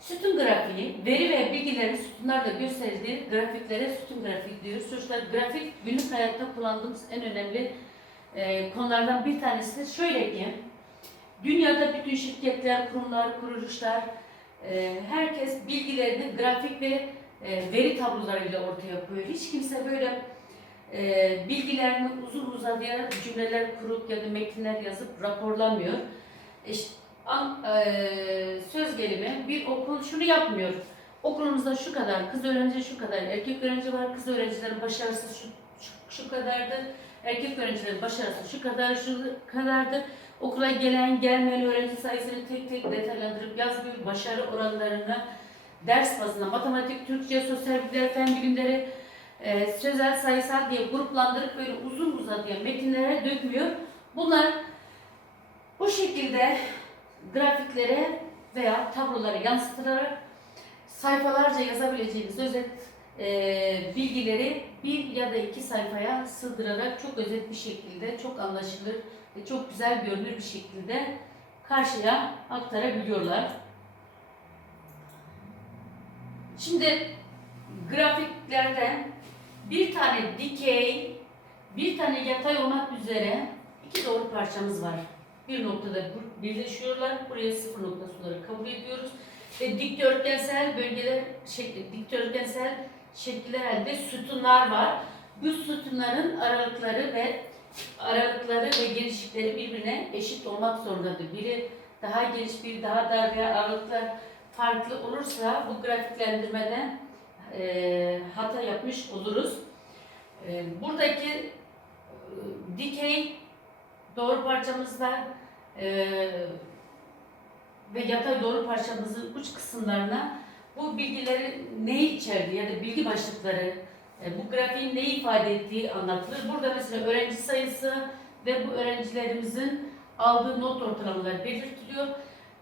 Sütun grafiği, veri ve bilgilerin sütunlarla gösterildiği grafiklere sütun grafiği diyoruz. Çocuklar grafik günlük hayatta kullandığımız en önemli e, konulardan bir tanesi. Şöyle ki, dünyada bütün şirketler, kurumlar, kuruluşlar, e, herkes bilgilerini grafik ve e, veri tablolarıyla ortaya koyuyor. Hiç kimse böyle e, bilgilerini uzun uzadıya cümleler kurup ya da metinler yazıp raporlamıyor. İşte, söz gelimi bir okul şunu yapmıyor. Okulumuzda şu kadar kız öğrenci şu kadar erkek öğrenci var. Kız öğrencilerin başarısı şu, şu, şu kadardır. Erkek öğrencilerin başarısı şu kadar şu kadardır. Okula gelen gelmeyen öğrenci sayısını tek tek detaylandırıp yazmıyor. Başarı oranlarını ders bazında matematik, Türkçe, sosyal bilgiler, fen bilimleri, e, sözel, sayısal diye gruplandırıp böyle uzun uzadıya metinlere dökmüyor. Bunlar bu şekilde grafiklere veya tablolara yansıtılarak sayfalarca yazabileceğiniz özet e, bilgileri bir ya da iki sayfaya sığdırarak çok özet bir şekilde, çok anlaşılır ve çok güzel görünür bir şekilde karşıya aktarabiliyorlar. Şimdi grafiklerde bir tane dikey, bir tane yatay olmak üzere iki doğru parçamız var. Bir noktada birleşiyorlar. Buraya sıfır noktası olarak kabul ediyoruz. Ve dikdörtgensel bölgeler, şekli, dikdörtgensel şekiller halinde sütunlar var. Bu sütunların aralıkları ve aralıkları ve genişlikleri birbirine eşit olmak zorundadır. Biri daha geniş, biri daha dar veya aralıklar farklı olursa bu grafiklendirmede e, hata yapmış oluruz. E, buradaki e, dikey doğru parçamızda e, ve yatay doğru parçamızın uç kısımlarına bu bilgileri neyi içerdiği ya da bilgi başlıkları, e, bu grafiğin neyi ifade ettiği anlatılır. Burada mesela öğrenci sayısı ve bu öğrencilerimizin aldığı not ortalamaları belirtiliyor.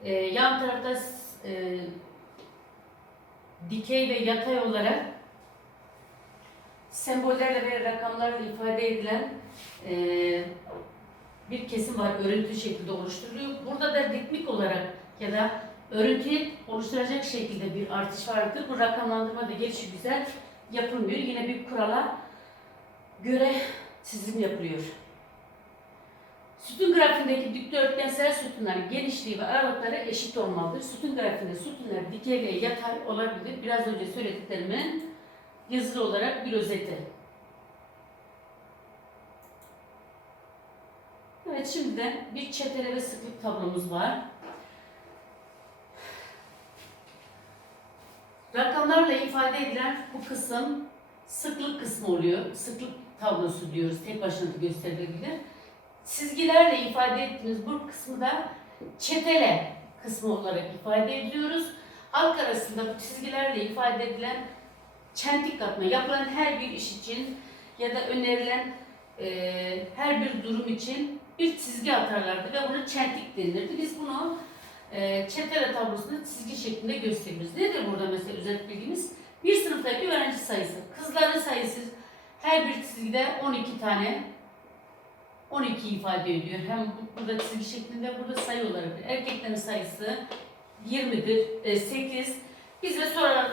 E, yan tarafta e, dikey ve yatay olarak sembollerle ve rakamlarla ifade edilen e, bir kesim var. Örüntü şeklinde oluşturuluyor. Burada da ritmik olarak ya da örüntüyü oluşturacak şekilde bir artış vardır. Bu rakamlandırma da gelişi güzel yapılmıyor. Yine bir kurala göre çizim yapılıyor. Sütun grafiğindeki dikdörtgensel sütunların genişliği ve aralıkları eşit olmalıdır. Sütun grafiğinde sütunlar dikey ve yatay olabilir. Biraz önce söylediklerimin yazılı olarak bir özeti. Evet şimdi de bir çetele ve sıklık tablomuz var. Rakamlarla ifade edilen bu kısım sıklık kısmı oluyor. Sıklık tablosu diyoruz. Tek başına da gösterilebilir. Çizgilerle ifade ettiğimiz bu kısmı da çetele kısmı olarak ifade ediyoruz. Halk arasında bu çizgilerle ifade edilen çentik katma yapılan her bir iş için ya da önerilen e, her bir durum için bir çizgi atarlardı ve buna çentik denilirdi. Biz bunu e, çetele tablosunda çizgi şeklinde gösteriyoruz. Nedir burada mesela özet bilgimiz? Bir sınıftaki öğrenci sayısı. Kızların sayısı her bir çizgide 12 tane 12 ifade ediyor. Hem bu- burada çizgi şeklinde burada sayı olarak. Erkeklerin sayısı 20'dir, e, 8. Biz de sonra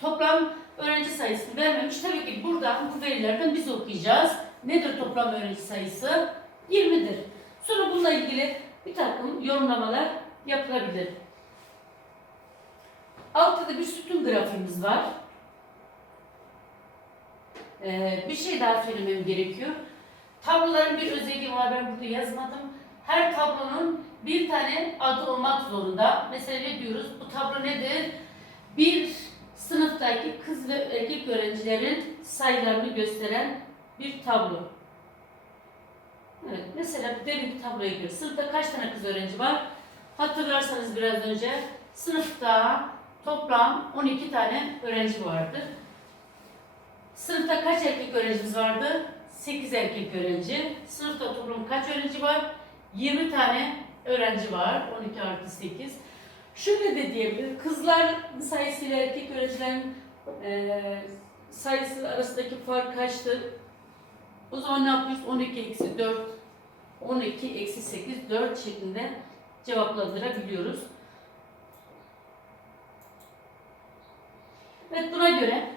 toplam öğrenci sayısını vermemiş. Tabii ki buradan bu verilerden biz okuyacağız. Nedir toplam öğrenci sayısı? 20'dir. Sonra bununla ilgili bir takım yorumlamalar yapılabilir. Altta da bir sütun grafiğimiz var. Ee, bir şey daha söylemem gerekiyor. Tabloların bir özelliği var ben burada yazmadım. Her tablonun bir tane adı olmak zorunda. Mesela ne diyoruz? Bu tablo nedir? Bir sınıftaki kız ve erkek öğrencilerin sayılarını gösteren bir tablo. Evet, mesela derin bir tabloya göre sınıfta kaç tane kız öğrenci var? Hatırlarsanız biraz önce sınıfta toplam 12 tane öğrenci vardır. Sınıfta kaç erkek öğrencimiz vardı? 8 erkek öğrenci. Sınıfta toplam kaç öğrenci var? 20 tane öğrenci var. 12 artı 8. Şöyle de diyebilir. Kızlar sayısıyla erkek öğrencilerin eee sayısı arasındaki fark kaçtır? O zaman ne yapıyoruz? 12 eksi 4, 12 eksi 8 4 şeklinde cevaplandırabiliyoruz. Evet buna göre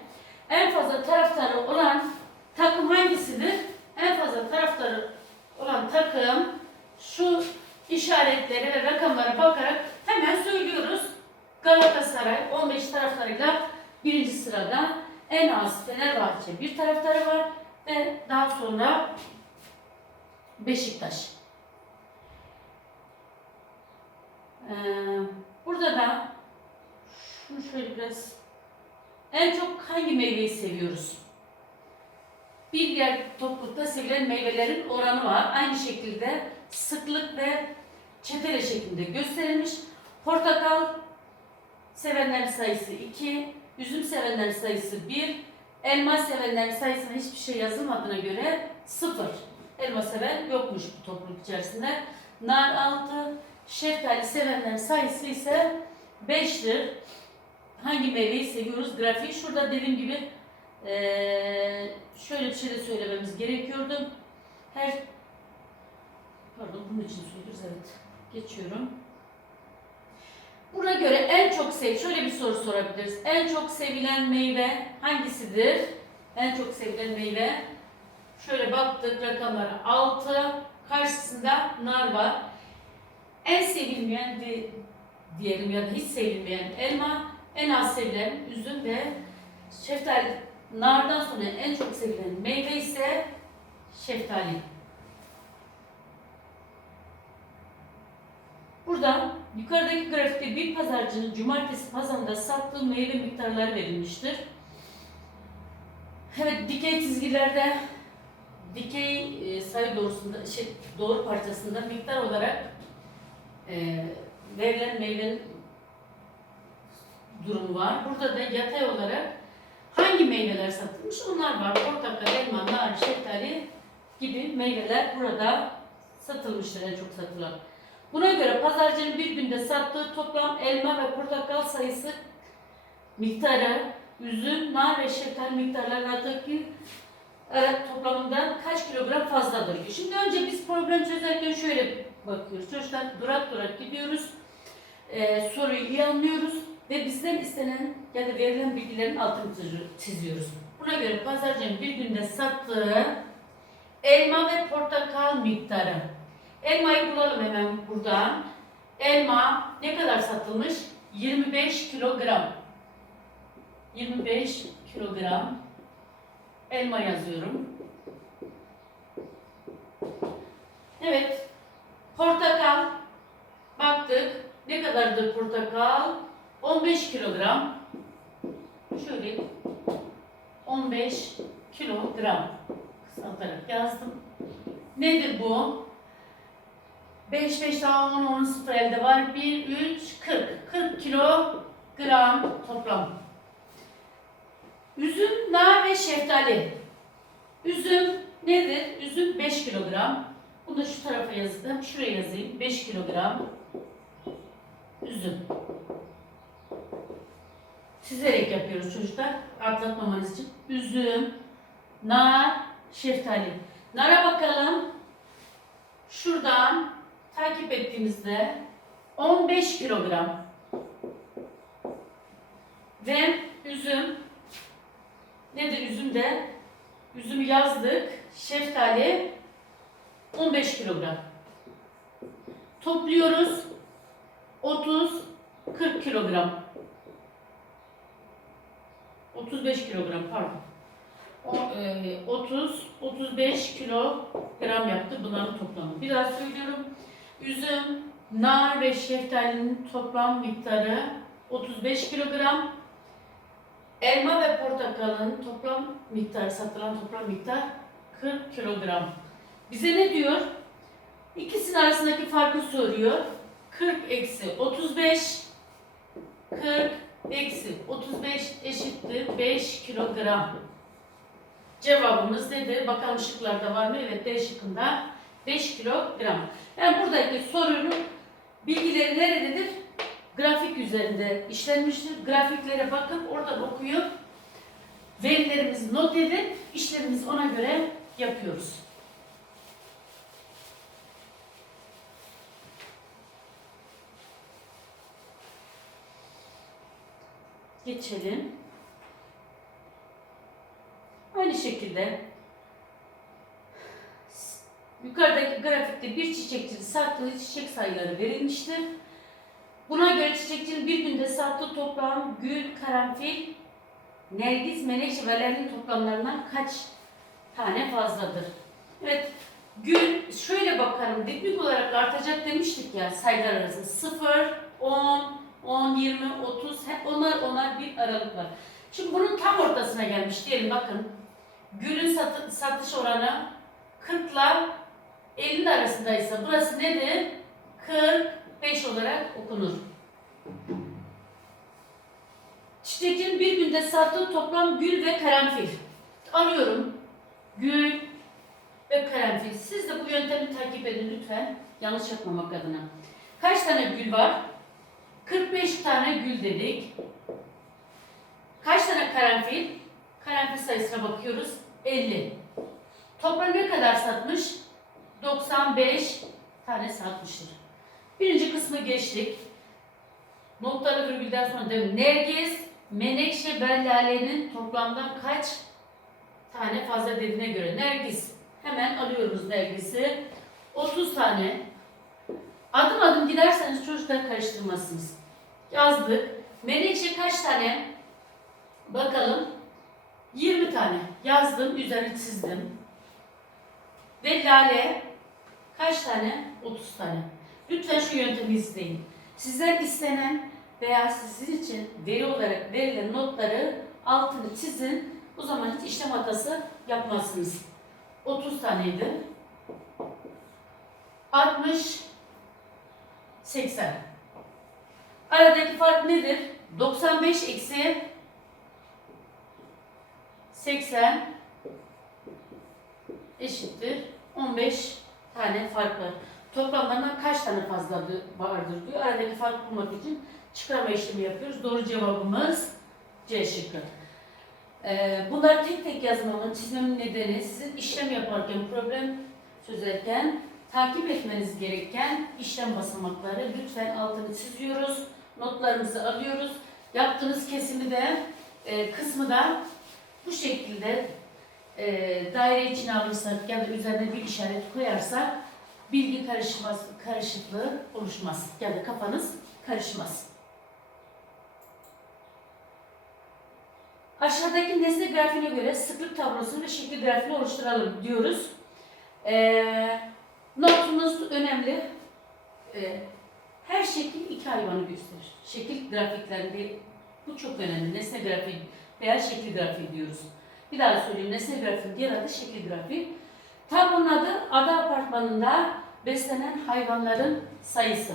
Beşiktaş. Ee, burada da şunu şöyle biraz en çok hangi meyveyi seviyoruz? Bir diğer toplulukta sevilen meyvelerin oranı var. Aynı şekilde sıklık ve çetele şeklinde gösterilmiş. Portakal sevenlerin sayısı 2, üzüm sevenlerin sayısı 1, elma sevenlerin sayısına hiçbir şey yazılmadığına göre 0. Elma seven yokmuş bu topluluk içerisinde. Nar 6, şeftali sevenlerin sayısı ise 5'tir. Hangi meyveyi seviyoruz? Grafiği şurada dediğim gibi eee, şöyle bir şey de söylememiz gerekiyordu. Her pardon bunun için söylüyoruz evet. Geçiyorum. Buna göre en çok sev şöyle bir soru sorabiliriz. En çok sevilen meyve hangisidir? En çok sevilen meyve şöyle baktık rakamlara 6 karşısında nar var. En sevilmeyen di- diyelim ya da hiç sevilmeyen elma, en az sevilen üzüm ve şeftali. Nardan sonra en çok sevilen meyve ise şeftali. Burada yukarıdaki grafikte bir pazarcının cumartesi pazarında sattığı meyve miktarları verilmiştir. Evet dikey çizgilerde dikey e, sayı doğrusunda şey, doğru parçasında miktar olarak e, verilen meyvenin durumu var. Burada da yatay olarak hangi meyveler satılmış onlar var. Portakal, elma, nar, şeftali gibi meyveler burada satılmıştır en çok satılan. Buna göre pazarcının bir günde sattığı toplam elma ve portakal sayısı miktarı, üzüm, nar ve şeftali miktarlarındaki e, toplamından kaç kilogram fazladır? Şimdi önce biz problem çözerken şöyle bakıyoruz. Çocuklar durak durak gidiyoruz. E, soruyu iyi anlıyoruz ve bizden istenen ya da verilen bilgilerin altını çizi- çiziyoruz. Buna göre pazarcının bir günde sattığı elma ve portakal miktarı. Elmayı bulalım hemen buradan. Elma ne kadar satılmış? 25 kilogram. 25 kilogram elma yazıyorum. Evet. Portakal. Baktık. Ne kadardır portakal? 15 kilogram. Şöyle 15 kilogram kısaltarak yazdım. Nedir bu? 5, 5 daha 10, 10 sıfır elde var. 1, 3, 40. 40 kilogram toplam. Üzüm, nar ve şeftali. Üzüm nedir? Üzüm 5 kilogram. Bunu da şu tarafa yazdım. Şuraya yazayım. 5 kilogram. Üzüm. Çizerek yapıyoruz çocuklar. Atlatmamanız için. Üzüm, nar, şeftali. Nara bakalım. Şuradan takip ettiğimizde 15 kilogram. Ve üzüm üzüm de? Üzümü yazdık. Şeftali 15 kilogram. Topluyoruz. 30 40 kilogram. 35 kilogram pardon. O, e, 30 35 kilogram yaptı bunların toplamı. Bir daha söylüyorum. Üzüm, nar ve şeftalinin toplam miktarı 35 kilogram. Elma ve portakalın toplam miktarı, satılan toplam miktar 40 kilogram. Bize ne diyor? İkisinin arasındaki farkı soruyor. 40 eksi 35 40 eksi 35 eşittir 5 kilogram. Cevabımız nedir? Bakalım şıklarda var mı? Evet D şıkkında 5 kilogram. Yani buradaki sorunun bilgileri nerededir? Grafik üzerinde işlenmiştir. Grafiklere bakıp oradan okuyup verilerimizi not edip işlerimizi ona göre yapıyoruz. Geçelim. şekilde yukarıdaki grafikte bir çiçekçinin sattığı çiçek sayıları verilmiştir. Buna göre çiçekçinin bir günde sattığı toplam gül, karanfil, nergis, menekşe ve lernin toplamlarından kaç tane fazladır? Evet, gül şöyle bakalım ritmik olarak artacak demiştik ya sayılar arasında 0, 10, 10, 20, 30 hep onlar onlar bir aralık var. Şimdi bunun tam ortasına gelmiş diyelim bakın. Gülün satı- satış oranı 40 ile 50 arasındaysa burası nedir? 45 olarak okunur. Çiçekçinin bir günde sattığı toplam gül ve karanfil. Alıyorum. Gül ve karanfil. Siz de bu yöntemi takip edin lütfen. Yanlış yapmamak adına. Kaç tane gül var? 45 tane gül dedik. Kaç tane karanfil? Karanfil sayısına bakıyoruz. 50. Toplam ne kadar satmış? 95 tane satmıştır. Birinci kısmı geçtik. Noktalı virgülden sonra dedim. Nergis, menekşe, bellalenin toplamdan kaç tane fazla dediğine göre. Nergis. Hemen alıyoruz nergisi. 30 tane. Adım adım giderseniz çocuklar karıştırmazsınız. Yazdık. Menekşe kaç tane? Bakalım. 20 tane. Yazdım, üzerine çizdim. Ve lale kaç tane? 30 tane. Lütfen şu yöntemi izleyin. Sizden istenen veya sizin için veri olarak verilen notları altını çizin. O zaman hiç işlem hatası yapmazsınız. 30 taneydi. 60 80. Aradaki fark nedir? 95 eksi 80 eşittir 15 tane fark var. Toplamlarından kaç tane fazla vardır diyor. Aradaki farkı bulmak için çıkarma işlemi yapıyoruz. Doğru cevabımız C şıkkı. Ee, bunları tek tek yazmamın, çizmemin nedeni sizin işlem yaparken, problem çözerken takip etmeniz gereken işlem basamakları lütfen altını çiziyoruz. Notlarımızı alıyoruz. Yaptığınız kesimi de e, kısmı da bu şekilde e, daire içine alırsak ya da üzerine bir işaret koyarsak bilgi karışmaz, karışıklığı oluşmaz ya da kafanız karışmaz. Aşağıdaki nesne grafiğine göre sıklık tablosunu ve şekil grafiğini oluşturalım diyoruz. Ee, notumuz önemli. Ee, her şekil iki hayvanı gösterir. Şekil grafiklerinde bu çok önemli. Nesne grafiği veya şekil grafiği diyoruz. Bir daha söyleyeyim. Nesne grafiğin diğer adı şekil grafiği. Tablonun adı ada apartmanında beslenen hayvanların sayısı.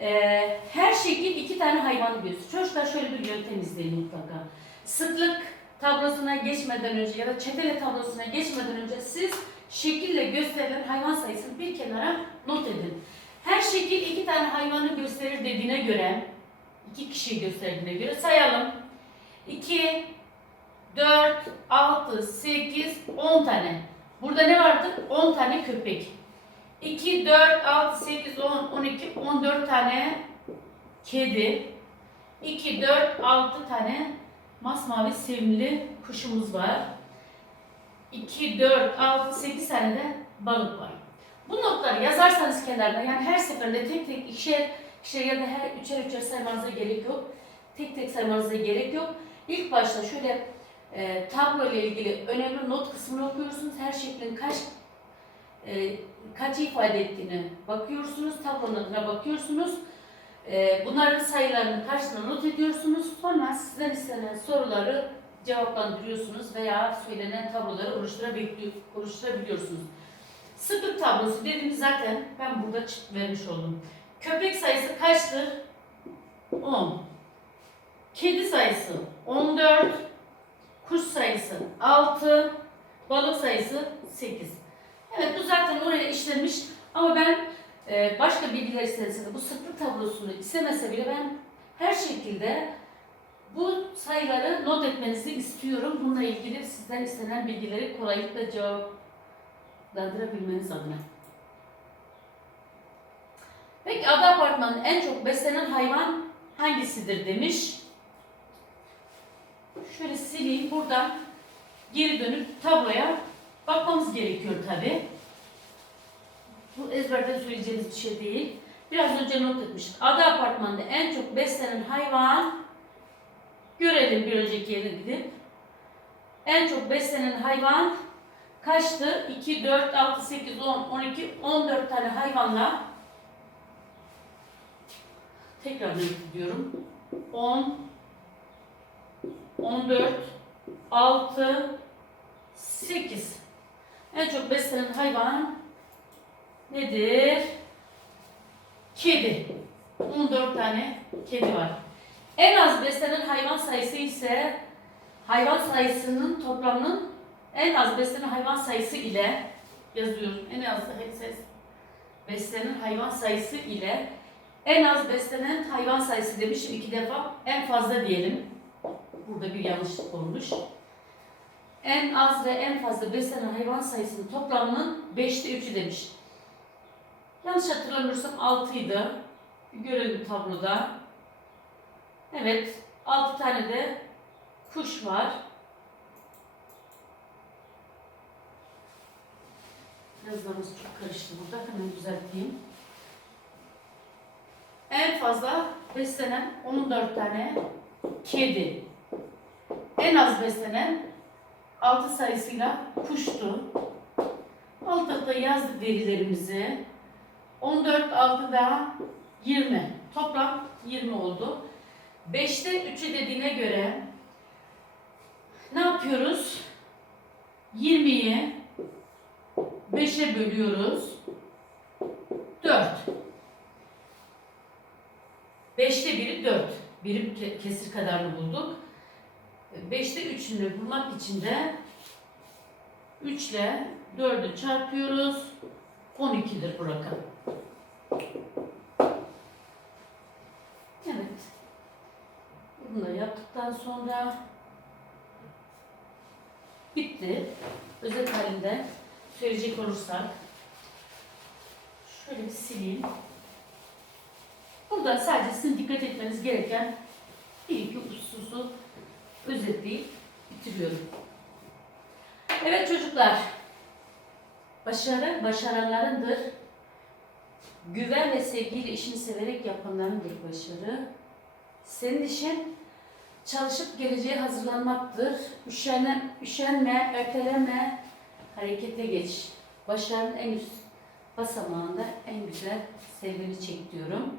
Ee, her şekil iki tane hayvan gösterir. Çocuklar şöyle bir yöntem izleyin mutlaka. Sıklık tablosuna geçmeden önce ya da çetele tablosuna geçmeden önce siz şekille gösterilen hayvan sayısını bir kenara not edin. Her şekil iki tane hayvanı gösterir dediğine göre, iki kişiyi gösterdiğine göre sayalım. 2, 4, 6, 8, 10 tane. Burada ne vardı? 10 tane köpek. 2, 4, 6, 8, 10, 12, 14 tane kedi. 2, 4, 6 tane masmavi sevimli kuşumuz var. 2, 4, 6, 8 tane de balık var. Bu notları yazarsanız kenarda yani her seferinde tek tek ikişer, ikişer ya da her üçer üçer saymanıza gerek yok. Tek tek saymanıza gerek yok. İlk başta şöyle e, tablo ile ilgili önemli not kısmını okuyorsunuz. Her şeklin kaç e, kaç ifade ettiğini bakıyorsunuz. Tablonun adına bakıyorsunuz. E, bunların sayılarını karşısına not ediyorsunuz. Sonra sizden istenen soruları cevaplandırıyorsunuz veya söylenen tabloları oluşturabili- oluşturabiliyorsunuz. Sıklık tablosu dediğimiz zaten ben burada vermiş oldum. Köpek sayısı kaçtır? 10. Kedi sayısı 14. Kuş sayısı 6. Balık sayısı 8. Evet bu zaten oraya işlemiş ama ben e, başka bilgiler istesem bu sıklık tablosunu istemese bile ben her şekilde bu sayıları not etmenizi istiyorum. Bununla ilgili sizden istenen bilgileri kolaylıkla cevaplandırabilmeniz adına. Peki ada apartmanın en çok beslenen hayvan hangisidir demiş. Şöyle sileyim buradan geri dönüp tabloya bakmamız gerekiyor tabi. Bu ezberden söyleyeceğimiz bir şey değil. Biraz önce not etmiştik. Ada apartmanda en çok beslenen hayvan görelim bir önceki yere gidip. En çok beslenen hayvan kaçtı? 2, 4, 6, 8, 10, 12, 14 tane hayvanla tekrar gidiyorum. 10, 14, 6, 8. En çok beslenen hayvan nedir? Kedi. 14 tane kedi var. En az beslenen hayvan sayısı ise hayvan sayısının toplamının en az beslenen hayvan sayısı ile yazıyoruz. En az beslenen hayvan sayısı ile en az beslenen hayvan sayısı demişim iki defa. En fazla diyelim. Burada bir yanlışlık olmuş. En az ve en fazla beslenen hayvan sayısının toplamının 5'te 3'ü demiş. Yanlış hatırlamıyorsam 6 idi. Bir görelim tabloda. Evet, 6 tane de kuş var. Yazılarımız çok karıştı burada. Hemen düzelteyim. En fazla beslenen 14 tane kedi. En az beslenen 6 sayısıyla kuştu. Altta da yazdık verilerimizi. 14 6'da 20. Toplam 20 oldu. 5'te 3'ü dediğine göre ne yapıyoruz? 20'yi 5'e bölüyoruz. 4. 5'te biri 4. Birim ke- kesir kadarını bulduk. 5'te 3'ünü bulmak için de 3 ile 4'ü çarpıyoruz. 12'dir bu rakam. Evet. Bunları yaptıktan sonra bitti. Özet halinde söyleyecek olursak şöyle bir sileyim. Burada sadece sizin dikkat etmeniz gereken bir iki hususu özetleyip bitiriyorum. Evet çocuklar. Başarı başaranlarındır. Güven ve sevgiyle işini severek yapanlarındır başarı. Senin işin çalışıp geleceğe hazırlanmaktır. Üşenme, üşenme, erteleme, harekete geç. Başarının en üst basamağında en güzel sevgini çek diyorum.